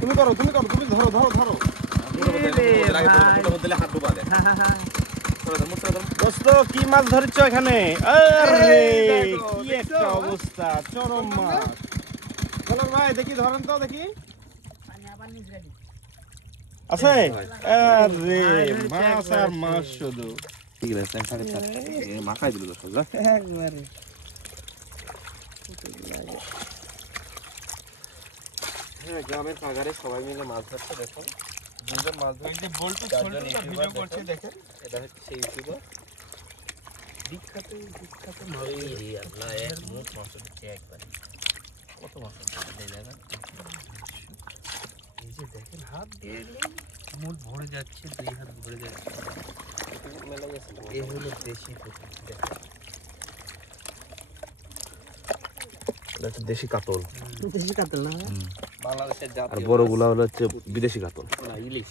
তুমি ধরো তুমি ধরো দোস্ত কি মাছ ধরেছ এখানে? আরে কি একটা অবস্থা, চরম মাছ। চলো ভাই দেখি, ধরেন তো দেখি আছে। আরে মাছ আর মাছ শুধু। ঠিক আছে মাখাই দিল একবারে। হ্যাঁ, গ্রামের পাগারে সবাই মিলে মাছ ধরছে। দেখুন দুজন মাছ ধরছে, বল্টু ভিডিও করছে। দেখেন এটা হচ্ছে সেই ইউটিউবার বিখ্যাত কত মাছ এই যে দেখেন, হাত দিয়ে মুখ ভরে যাচ্ছে, 2 হাত ভরে যাচ্ছে। এই হলো দেশি পুঁটি। দেখেন দেশি কাতল না বাংলাদেশের জাতীয়, আর বড়গুলা হলো হচ্ছে বিদেশি কাতল, ইলিশ।